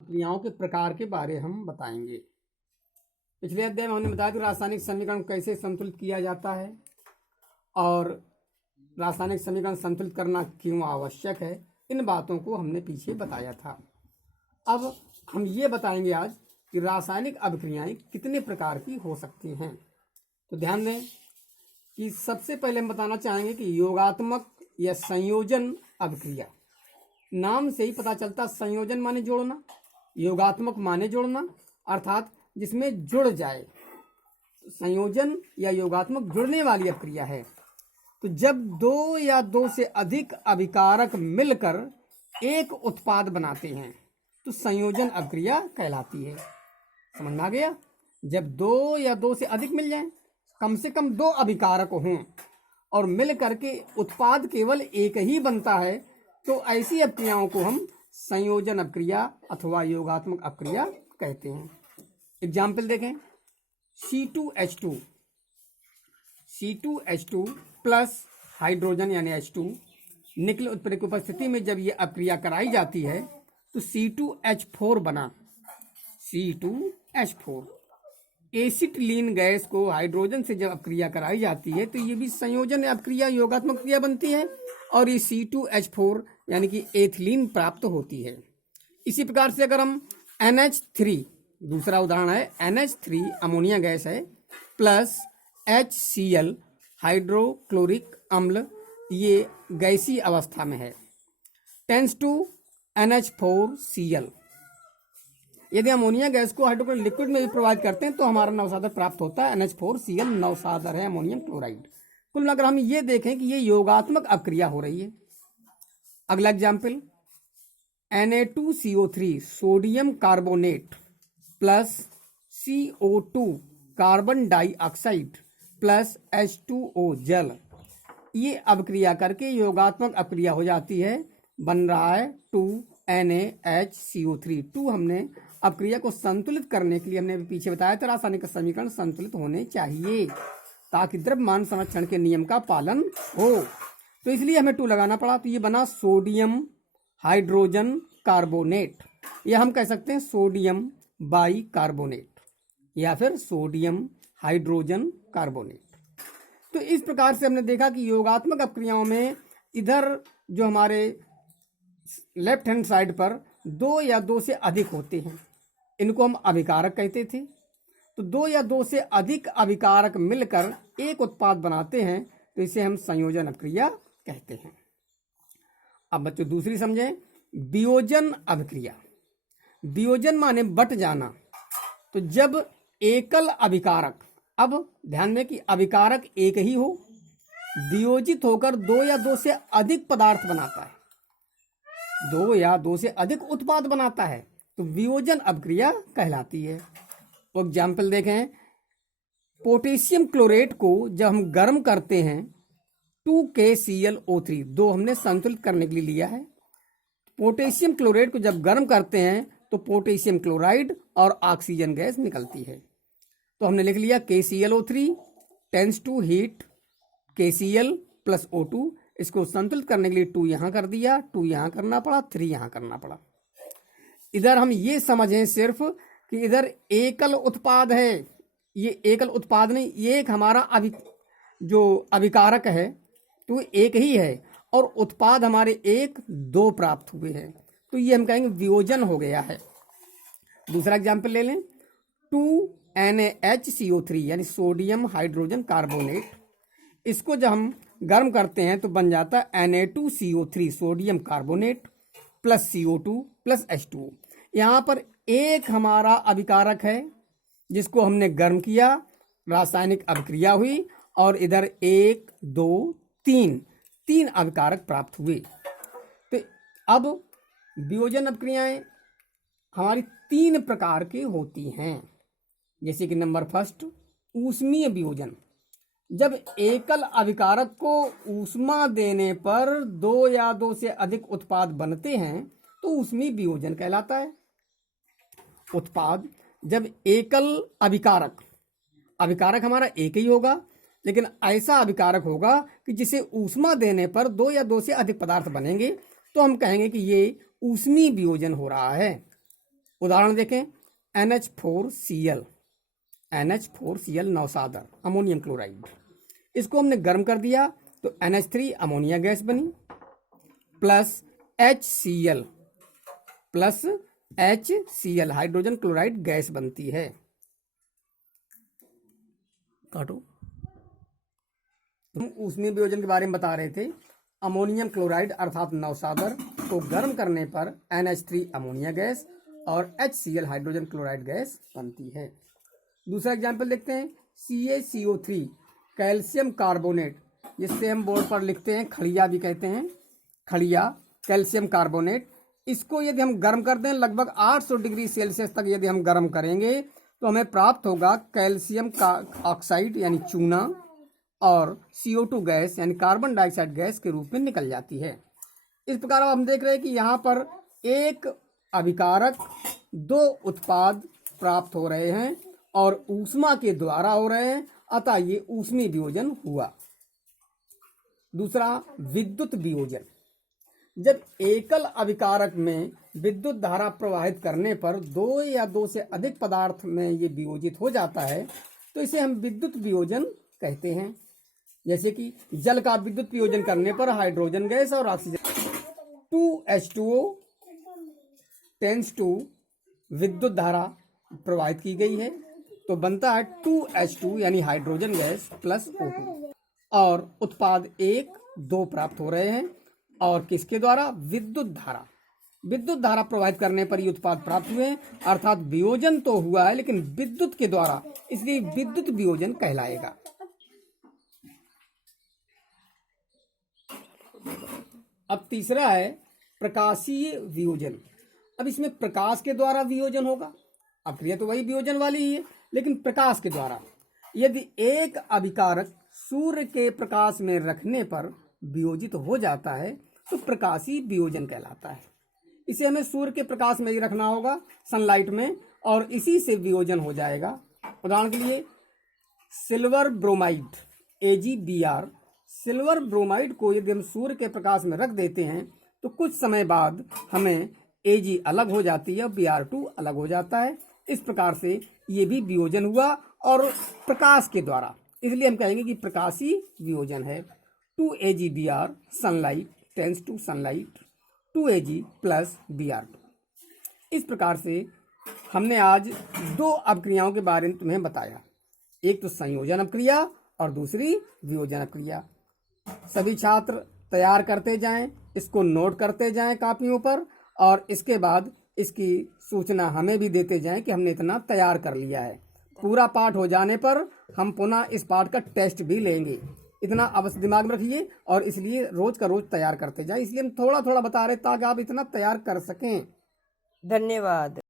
क्रियाओं के प्रकार के बारे हम बताएंगे। पिछले अध्याय में हमने बताया कि रासायनिक समीकरण कैसे संतुलित किया जाता है और रासायनिक समीकरण संतुलित करना क्यों आवश्यक है। इन बातों को हमने पीछे बताया था। अब हम ये बताएंगे आज कि रासायनिक अभिक्रियाएं कितने प्रकार की हो सकती हैं। तो ध्यान दें कि सबसे पहले हम बताना चाहेंगे कि योगात्मक या संयोजन अभिक्रिया, नाम से ही पता चलता संयोजन माने जोड़ना, योगात्मक माने जोड़ना, अर्थात जिसमें जुड़ जाए। संयोजन या योगात्मक जुड़ने वाली अभिक्रिया है। तो जब दो या दो से अधिक अभिकारक मिलकर एक उत्पाद बनाते हैं तो संयोजन अभिक्रिया कहलाती है। समझ में आ गया? जब दो या दो से अधिक मिल जाएं, कम से कम दो अभिकारक हों और मिल करके उत्पाद केवल एक ही बनता है, तो ऐसी अभिक्रियाओं को हम संयोजन अभिक्रिया अथवा योगात्मक अभिक्रिया कहते हैं। एग्जाम्पल देखें, C2H2 प्लस हाइड्रोजन यानी H2 निकल उत्प्रेरक की उपस्थिति में जब ये अभिक्रिया कराई जाती है तो C2H4 बना। C2H4 एसिटिलीन गैस को हाइड्रोजन से जब अभिक्रिया कराई जाती है तो ये भी संयोजन अभिक्रिया योगात्मक क्रिया बनती है और ये C2H4 यानी कि एथिलीन प्राप्त होती है। इसी प्रकार से अगर हम NH3, दूसरा उदाहरण है NH3 अमोनिया गैस है, प्लस HCl हाइड्रोक्लोरिक अम्ल, ये गैसीय अवस्था में है, टेंस टू NH4Cl। यदि अमोनिया गैस को हाइड्रोक्लोरिक लिक्विड में भी प्रोवाइड करते हैं तो हमारा नवसादर प्राप्त होता है NH4Cl, नवसादर है अमोनियम क्लोराइड। कुल मिलाकर हम ये देखें कि ये योगात्मक अभिक्रिया हो रही है। अगला example, Na2CO3 sodium carbonate plus CO2 carbon dioxide plus H2O जल, ये अभिक्रिया करके योगात्मक अभिक्रिया हो जाती है। बन रहा है 2NaHCO3। 2 हमने अभिक्रिया को संतुलित करने के लिए हमने पीछे बताया था रासायनिक समीकरण संतुलित होने चाहिए ताकि द्रव्यमान संरक्षण के नियम का पालन हो, तो इसलिए हमें 2 लगाना पड़ा। तो ये बना सोडियम हाइड्रोजन कार्बोनेट, या हम कह सकते हैं सोडियम बाई कार्बोनेट या फिर सोडियम हाइड्रोजन कार्बोनेट। तो इस प्रकार से हमने देखा कि योगात्मक अभिक्रियाओं में इधर जो हमारे लेफ्ट हैंड साइड पर 2 या 2 से अधिक होते हैं, इनको हम अभिकारक कहते थे। तो 2 या 2 से अधिक अभिकारक मिलकर एक उत्पाद बनाते हैं तो इसे हम संयोजन अभिक्रिया कहते हैं। अब बच्चों दूसरी समझें, वियोजन अभिक्रिया। वियोजन माने बट जाना। तो जब एकल अभिकारक, अब ध्यान में कि अभिकारक एक ही हो, वियोजित होकर 2 या 2 से अधिक पदार्थ बनाता है, 2 या 2 से अधिक उत्पाद बनाता है, तो वियोजन अभिक्रिया कहलाती है। एग्जाम्पल देखें, पोटेशियम क्लोरेट को जब हम गर्म करते हैं 2KClO3, 2 हमने संतुलित करने के लिए लिया है। पोटेशियम क्लोरेट को जब गर्म करते हैं तो पोटेशियम क्लोराइड और ऑक्सीजन गैस निकलती है। तो हमने लिख लिया KClO3 tends to heat KCl plus O2। इसको संतुलित करने के लिए 2 यहाँ कर दिया, 2 यहाँ करना पड़ा, 3 यहाँ करना पड़ा। इधर हम ये समझें सिर्फ कि इधर एकल उत्पाद है, ये एकल उत्पाद नहीं, ये एक हमारा जो अभिकारक है तो एक ही है और उत्पाद हमारे 1, 2 प्राप्त हुए हैं, तो ये हम कहेंगे वियोजन हो गया है। दूसरा एग्जाम्पल ले लें, 2NaHCO3 यानी सोडियम हाइड्रोजन कार्बोनेट, इसको जब हम गर्म करते हैं तो बन जाता है Na2CO3 sodium carbonate plus CO2 plus H2O। यहाँ पर एक हमारा अभिकारक है जिसको हमने गर्म किया, रासायनिक अभिक्रिया हुई और इधर 1, 2, 3 अभिकारक प्राप्त हुए। तो अब वियोजन अभिक्रियाएं हमारी 3 प्रकार की होती हैं, जैसे कि नंबर फर्स्ट, ऊष्मीय वियोजन। जब एकल अभिकारक को ऊष्मा देने पर 2 या 2 से अधिक उत्पाद बनते हैं तो ऊष्मीय वियोजन कहलाता है। उत्पाद जब एकल अभिकारक हमारा एक ही होगा, लेकिन ऐसा अभिकारक होगा कि जिसे ऊष्मा देने पर 2 या 2 से अधिक पदार्थ बनेंगे, तो हम कहेंगे कि ये ऊष्मीय वियोजन हो रहा है। उदाहरण देखें, NH4Cl, NH4Cl नौसादर अमोनियम क्लोराइड, इसको हमने गर्म कर दिया तो NH3 अमोनिया गैस बनी, plus HCl hydrogen chloride gas बनती है। काटो। हम ऊष्मीय वियोजन के बारे में बता रहे थे। अमोनियम क्लोराइड अर्थात नौसादर को गर्म करने पर NH3 अमोनिया गैस और HCl हाइड्रोजन क्लोराइड गैस बनती है। दूसरा एग्जाम्पल देखते हैं, CaCO3 कैल्शियम कार्बोनेट, जिससे हम बोर्ड पर लिखते हैं खड़िया भी कहते हैं, खड़िया कैल्शियम कार्बोनेट। इसको यदि हम गर्म कर दें लगभग 800 डिग्री सेल्सियस तक यदि हम गर्म करेंगे तो हमें प्राप्त होगा कैल्शियम का ऑक्साइड यानी चूना, और CO2 गैस यानी कार्बन डाइऑक्साइड गैस के रूप में निकल जाती है। इस प्रकार हम देख रहे हैं कि यहाँ पर एक अभिकारक दो उत्पाद प्राप्त हो रहे हैं और ऊष्मा के द्वारा हो रहे हैं, अतः ये ऊष्मीय वियोजन हुआ। दूसरा, विद्युत वियोजन। जब एकल अभिकारक में विद्युत धारा प्रवाहित करने पर दो या दो से अधिक पदार्थ में ये वियोजित हो जाता है तो इसे हम विद्युत वियोजन कहते हैं। जैसे कि जल का विद्युत वियोजन करने पर हाइड्रोजन गैस और ऑक्सीजन 2H2O टेंस टू विद्युत धारा प्रवाहित की गई है तो बनता है 2H2 यानी हाइड्रोजन गैस प्लस O2, और उत्पाद 1-2 प्राप्त हो रहे हैं। और किसके द्वारा? विद्युत धारा प्रवाहित करने पर ये उत्पाद प्राप्त हुए हैं, अर्थात वियोजन तो हुआ है लेकिन विद्युत के द्वारा, इसलिए विद्युत वियोजन कहलाएगा। अब तीसरा है प्रकाशीय वियोजन। अब इसमें प्रकाश के द्वारा वियोजन होगा। अब क्रिया तो वही वियोजन वाली ही है लेकिन प्रकाश के द्वारा। यदि एक अभिकारक सूर्य के प्रकाश में रखने पर वियोजित हो जाता है तो प्रकाशीय वियोजन कहलाता है। इसे हमें सूर्य के प्रकाश में ही रखना होगा, सनलाइट में, और इसी से वियोजन हो जाएगा। उदाहरण के लिए silver bromide AgBr, silver bromide को यदि हम सूर्य के प्रकाश में रख देते हैं तो कुछ समय बाद हमें Ag अलग हो जाती है, Br2 अलग हो जाता है। इस प्रकार से ये भी वियोजन हुआ और प्रकाश के द्वारा, इसलिए हम कहेंगे कि प्रकाशीय वियोजन है। 2AgBr sunlight tends to sunlight 2Ag plus Br2। इस प्रकार से हमने आज दो अपक्रियाओं के बारे में तुम्हें बताया, एक तो संयोजन अपक्रिया और दूसरी वियोजन अपक्रिया। सभी छात्र तैयार करते जाएं, इसको नोट करते जाएं कापियों पर, और इसके बाद इसकी सूचना हमें भी देते जाएं कि हमने इतना तैयार कर लिया है। पूरा पाठ हो जाने पर हम पुनः इस पाठ का टेस्ट भी लेंगे, इतना अवश्य दिमाग में रखिए। और इसलिए रोज का रोज तैयार करते जाएं, इसलिए हम थोड़ा थोड़ा बता रहे ताकि आप इतना तैयार कर सकें। धन्यवाद।